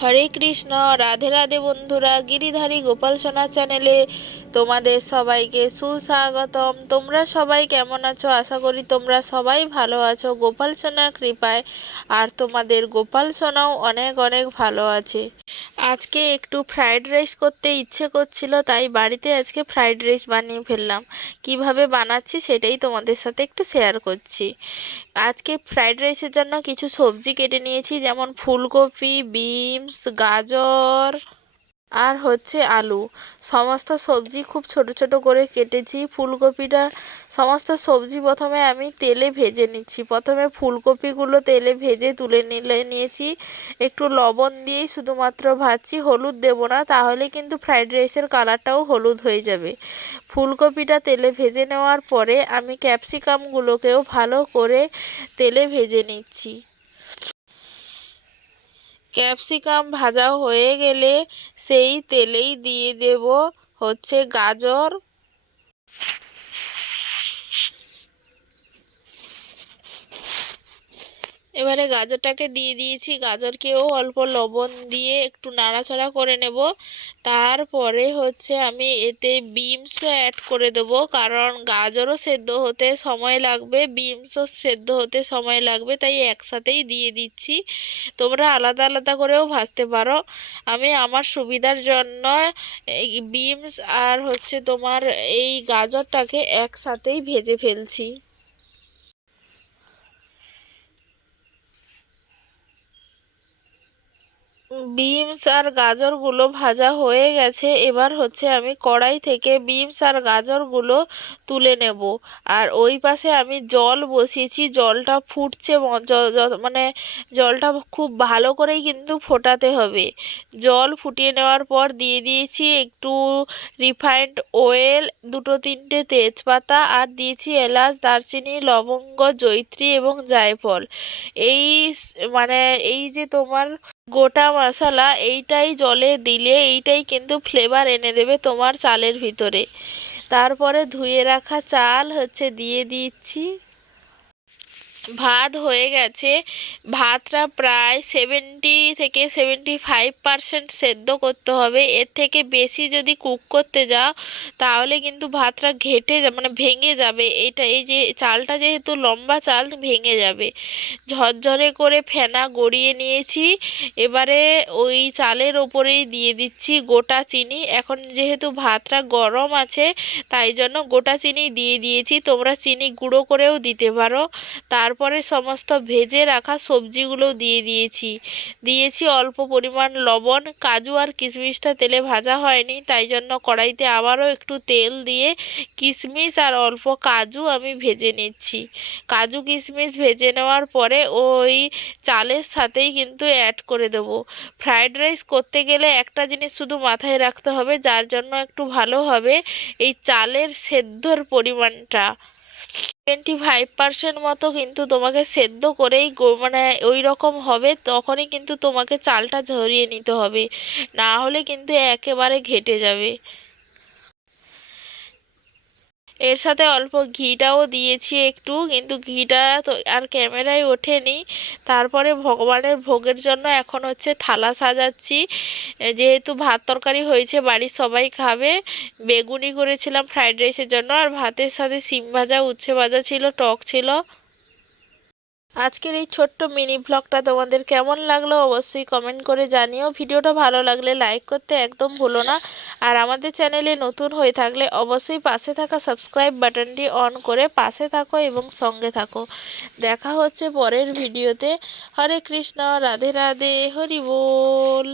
হরে কৃষ্ণ, রাধে রাধে বন্ধুরা, গিরিধারী গোপাল সোনা চ্যানেলে তোমাদের সবাইকে সুস্বাগতম। তোমরা সবাই কেমন আছো? আশা করি তোমরা সবাই ভালো আছো। গোপাল সোনার কৃপায় আর তোমাদের গোপাল সোনাও অনেক অনেক ভালো আছে। আজকে একটু ফ্রাইড রাইস করতে ইচ্ছে করছিল, তাই বাড়িতে আজকে ফ্রাইড রাইস বানিয়ে ফেললাম। কীভাবে বানাচ্ছি সেটাই তোমাদের সাথে একটু শেয়ার করছি। আজকে ফ্রাইড রাইসের জন্য কিছু সবজি কেটে নিয়েছি, যেমন ফুলকপি বিনস গাজর আর হচ্ছে আলু। সমস্ত সবজি খুব ছোট ছোট করে কেটেছি। ফুলকপিটা, সমস্ত সবজি প্রথমে আমি তেলে ভেজে নিচ্ছি। প্রথমে ফুলকপিগুলো তেলে ভেজে তুলে নিলে, নিয়েছি। একটু লবণ দিয়েই শুধুমাত্র ভাজছি। হলুদ দেবো না, তাহলে কিন্তু ফ্রাইড রাইসের কালারটাও হলুদ হয়ে যাবে। ফুলকপিটা তেলে ভেজে নেওয়ার পরে আমি ক্যাপসিকামগুলোকেও ভালো করে তেলে ভেজে নিচ্ছি। ক্যাপসিকাম ভাজা হয়ে গেলে সেই তেলেই দিয়ে দেব হচ্ছে গাজর। এবারে গাজরটাকে দিয়ে দিয়েছি। গাজরকেও অল্প লবণ দিয়ে একটু নাড়াচাড়া করে নেব। তারপরে হচ্ছে আমি এতে বিমসও অ্যাড করে দেব। কারণ গাজরও সেদ্ধ হতে সময় লাগবে, বিমসও সেদ্ধ হতে সময় লাগবে, তাই একসাথেই দিয়ে দিচ্ছি। তোমরা আলাদা আলাদা করেও ভাজতে পারো। আমি আমার সুবিধার জন্য বিমস আর হচ্ছে তোমার এই গাজরটাকে একসাথেই ভেজে ফেলছি। বিনস আর গাজরগুলো ভাজা হয়ে গেছে। এবার হচ্ছে আমি কড়াই থেকে বিনস আর গাজরগুলো তুলে নেব। আর ওই পাশে আমি জল বসিয়েছি। জলটা ফুটছে মানে জলটা খুব ভালো করেই কিন্তু ফোটাতে হবে। জল ফুটিয়ে নেওয়ার পর দিয়ে দিয়েছি একটু রিফাইন্ড অয়েল, দুটো তিনটে তেজপাতা আর দিয়েছি এলাচ, দারচিনি, লবঙ্গ জৈত্রী এবং জায়ফল। এই মানে এই যে তোমার গোটা মশলা এইটাই জলে দিলে এইটাই কিন্তু ফ্লেভার এনে দেবে তোমার চালের ভিতরে। তারপরে ধুয়ে রাখা চাল হচ্ছে দিয়ে দিচ্ছি। ভাত হয়ে গেছে। ভাতটা প্রায় সেভেন্টি থেকে সেভেন্টি ফাইভ পারসেন্ট সেদ্ধ করতে হবে। এর থেকে বেশি যদি কুক করতে যাও, তাহলে কিন্তু ভাতটা ঘেটে মানে ভেঙে যাবে। এটা এই যে চালটা যেহেতু লম্বা চাল, ভেঙে যাবে। ঝরঝরে করে ফেনা গড়িয়ে নিয়েছি। এবারে ওই চালের ওপরেই দিয়ে দিচ্ছি গোটা চিনি। এখন যেহেতু ভাতটা গরম আছে, তাই জন্য গোটা চিনি দিয়ে দিয়েছি। তোমরা চিনি গুঁড়ো করেও দিতে পারো। তার তারপরে সমস্ত ভেজে রাখা সবজিগুলো দিয়ে দিয়েছি। দিয়েছি অল্প পরিমাণ লবণ, কাজু আর কিশমিশটা তেলে ভাজা হয়নি, তাই জন্য কড়াইতে আবারও একটু তেল দিয়ে কিশমিশ আর অল্প কাজু আমি ভেজে নিচ্ছি। কাজু, কিশমিশ ভেজে নেওয়ার পরে ওই চালের সাথেই কিন্তু অ্যাড করে দেবো। ফ্রায়েড রাইস করতে গেলে একটা জিনিস শুধু মাথায় রাখতে হবে, যার জন্য একটু ভালো হবে এই চালের সেদ্ধর পরিমাণটা। টোয়েন্টি ফাইভ পার্সেন্ট মতো কিন্তু তোমাকে সেদ্ধ করেই মানে ওই রকম হবে, তখনই কিন্তু তোমাকে চালটা ঝরিয়ে নিতে হবে। না হলে কিন্তু একেবারে ঘেটে যাবে। এর সাথে অল্প ঘিটাও দিয়েছি একটু, কিন্তু ঘিটা তো আর ক্যামেরায় ওঠেনি। তারপরে ভগবানের ভোগের জন্য এখন হচ্ছে থালা সাজাচ্ছি। যেহেতু ভাত তরকারি হয়েছে, বাড়ির সবাই খাবে। বেগুনি করেছিলাম, ফ্রাইড রাইসের জন্য। আর ভাতের সাথে সিম ভাজা, উচ্ছে ভাজা ছিল, টক ছিল। আজকের এই ছোট্ট মিনি ব্লগটা তোমাদের কেমন লাগল অবশ্যই কমেন্ট করে জানিও। ভিডিওটা ভালো লাগলে লাইক করতে একদম ভুলো না। আর আমাদের চ্যানেলে নতুন হয়ে থাকলে অবশ্যই পাশে থাকা সাবস্ক্রাইব বাটনটি অন করে পাশে থাকো এবং সঙ্গে থাকো। দেখা হচ্ছে পরের ভিডিওতে। হরে কৃষ্ণ, রাধে রাধে, হরি বল।